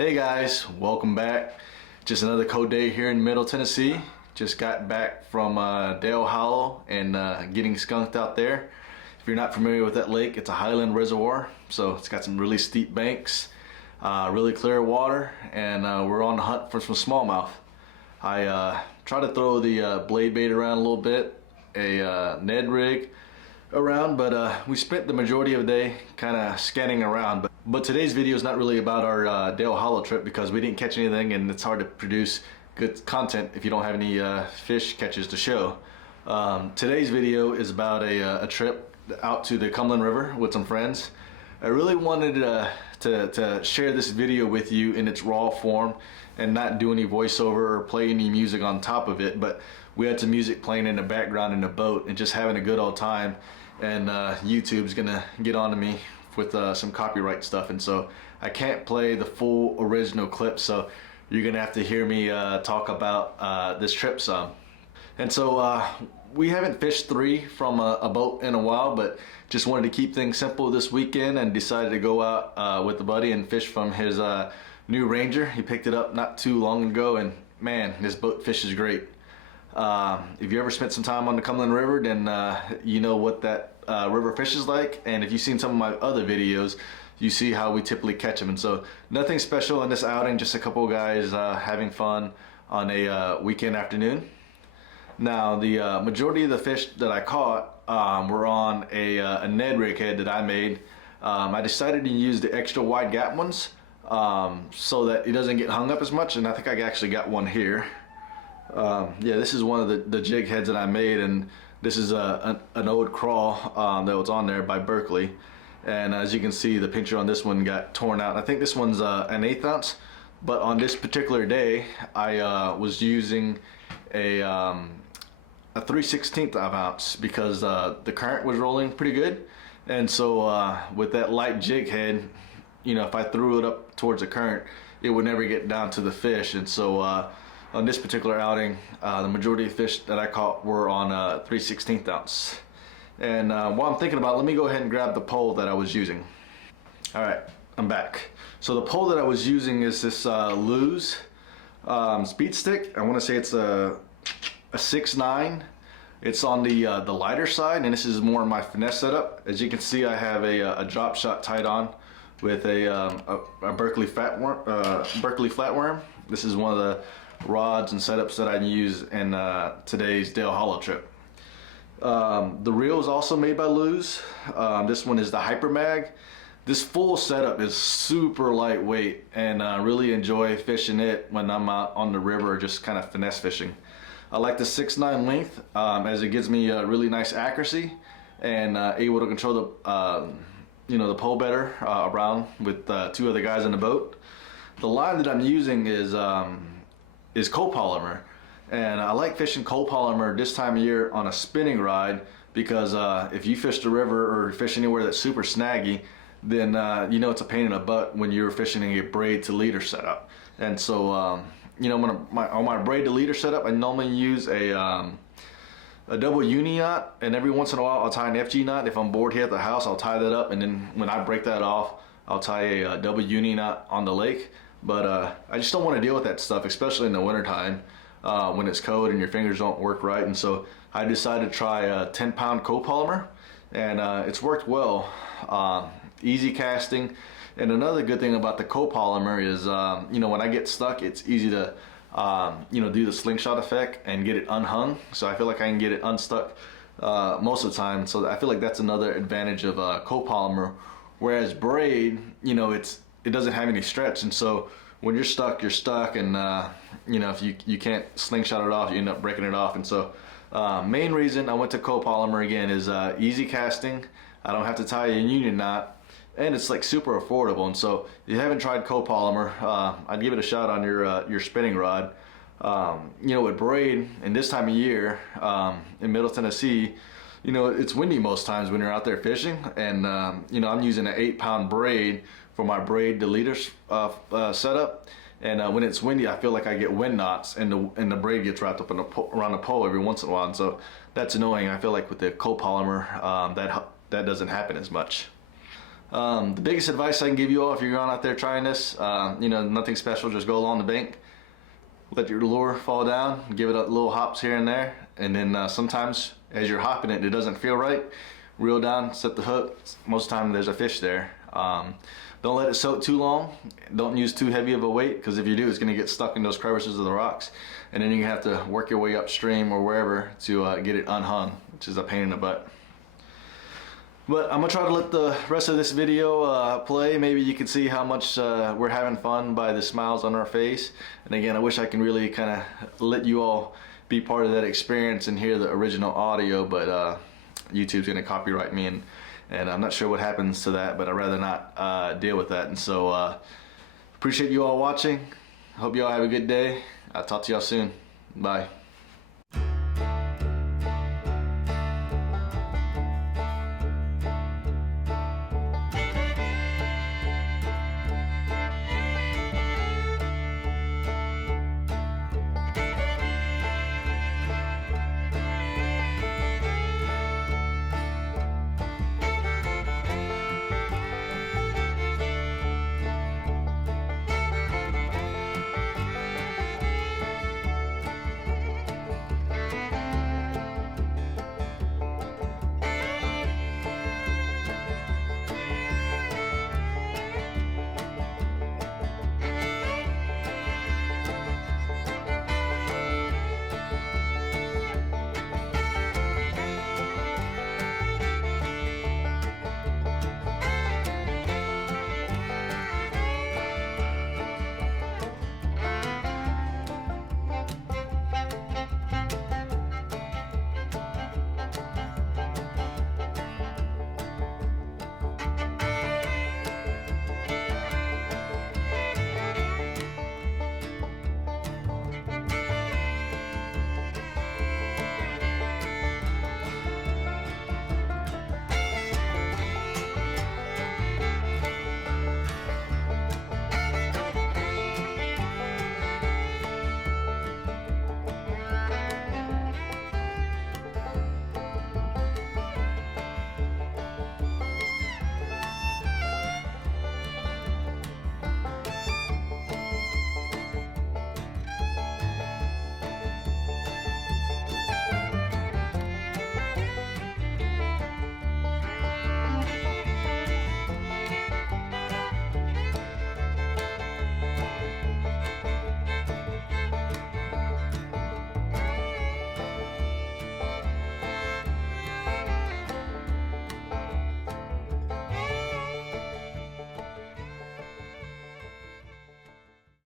Hey guys, welcome back. Just another cold day here in Middle Tennessee. Just got back from Dale Hollow and getting skunked out there. If you're not familiar with that lake, it's a highland reservoir, so it's got some really steep banks, really clear water, and we're on the hunt for some smallmouth. I try to throw the blade bait around a little bit, a Ned rig around, but we spent the majority of the day kind of scanning around. But today's video is not really about our Dale Hollow trip because we didn't catch anything, and it's hard to produce good content if you don't have any fish catches to show. Today's video is about a trip out to the Cumberland River with some friends. I really wanted to share this video with you in its raw form and not do any voiceover or play any music on top of it, but we had some music playing in the background in the boat and just having a good old time, and YouTube's gonna get on to me with some copyright stuff, and so I can't play the full original clip, so you're gonna have to hear me talk about this trip some. And so we haven't fished three from a boat in a while, but just wanted to keep things simple this weekend and decided to go out with a buddy and fish from his new Ranger. He picked it up not too long ago, and man, this boat fishes great. If you ever spent some time on the Cumberland River, then you know what that river fishes like, and if you've seen some of my other videos, you see how we typically catch them. And so nothing special in this outing, just a couple of guys having fun on a weekend afternoon. Now the majority of the fish that I caught were on a Ned rig head that I made. I decided to use the extra wide gap ones so that it doesn't get hung up as much, and I think I actually got one here. Yeah, this is one of the jig heads that I made, and this is an old crawl that was on there by Berkeley. And as you can see, the picture on this one got torn out. I think this one's an 1/8 ounce, but on this particular day I was using a 3/16 ounce because the current was rolling pretty good. And so with that light jig head, you know, if I threw it up towards the current, it would never get down to the fish. And so on this particular outing, the majority of fish that I caught were on 3/16 ounce. And while I'm thinking about it, let me go ahead and grab the pole that I was using. All right, I'm back. So the pole that I was using is this Lew's speed stick. I want to say it's a 6'9". It's on the lighter side, and this is more my finesse setup. As you can see, I have a drop shot tied on with a Berkeley flatworm. This is one of the rods and setups that I use in today's Dale Hollow trip. The reel is also made by Lew's. This one is the Hyper Mag. This full setup is super lightweight, and I really enjoy fishing it when I'm out on the river, just kind of finesse fishing. I like the 6'9" length as it gives me a really nice accuracy and able to control the the pole better around with two other guys in the boat. The line that I'm using is copolymer, and I like fishing copolymer this time of year on a spinning ride because if you fish the river or fish anywhere that's super snaggy, then you know it's a pain in the butt when you're fishing a braid to leader setup. And so you know, on my braid to leader setup, I normally use a double uni knot, and every once in a while I'll tie an FG knot. If I'm bored here at the house, I'll tie that up, and then when I break that off, I'll tie a double uni knot on the lake. But I just don't want to deal with that stuff, especially in the wintertime when it's cold and your fingers don't work right. And so I decided to try a 10-pound copolymer, and it's worked well. Easy casting. And another good thing about the copolymer is, you know, when I get stuck, it's easy to, you know, do the slingshot effect and get it unhung. So I feel like I can get it unstuck most of the time. So I feel like that's another advantage of copolymer. Whereas braid, you know, it doesn't have any stretch, and so when you're stuck, and you know, if you can't slingshot it off, you end up breaking it off. And so main reason I went to copolymer again is easy casting. I don't have to tie a union knot, and it's like super affordable. And so if you haven't tried copolymer, I'd give it a shot on your spinning rod. You know, with braid, and this time of year in Middle Tennessee, you know, it's windy most times when you're out there fishing, and you know, I'm using an 8-pound braid for my braid to leader setup, and when it's windy, I feel like I get wind knots, and the braid gets wrapped up around the pole every once in a while, and so that's annoying. I feel like with the copolymer that doesn't happen as much. The biggest advice I can give you all if you're going out there trying this, you know, nothing special, just go along the bank, let your lure fall down, give it a little hops here and there, and then sometimes as you're hopping it, it doesn't feel right, reel down, set the hook. Most of the time there's a fish there. Don't let it soak too long. Don't use too heavy of a weight, because if you do, it's going to get stuck in those crevices of the rocks, and then you have to work your way upstream or wherever to get it unhung, which is a pain in the butt. But I'm gonna try to let the rest of this video play. Maybe you can see how much we're having fun by the smiles on our face. And again, I wish I can really kind of let you all be part of that experience and hear the original audio, but YouTube's gonna copyright me, and I'm not sure what happens to that, but I'd rather not deal with that. And so appreciate you all watching. Hope you all have a good day. I'll talk to y'all soon. Bye.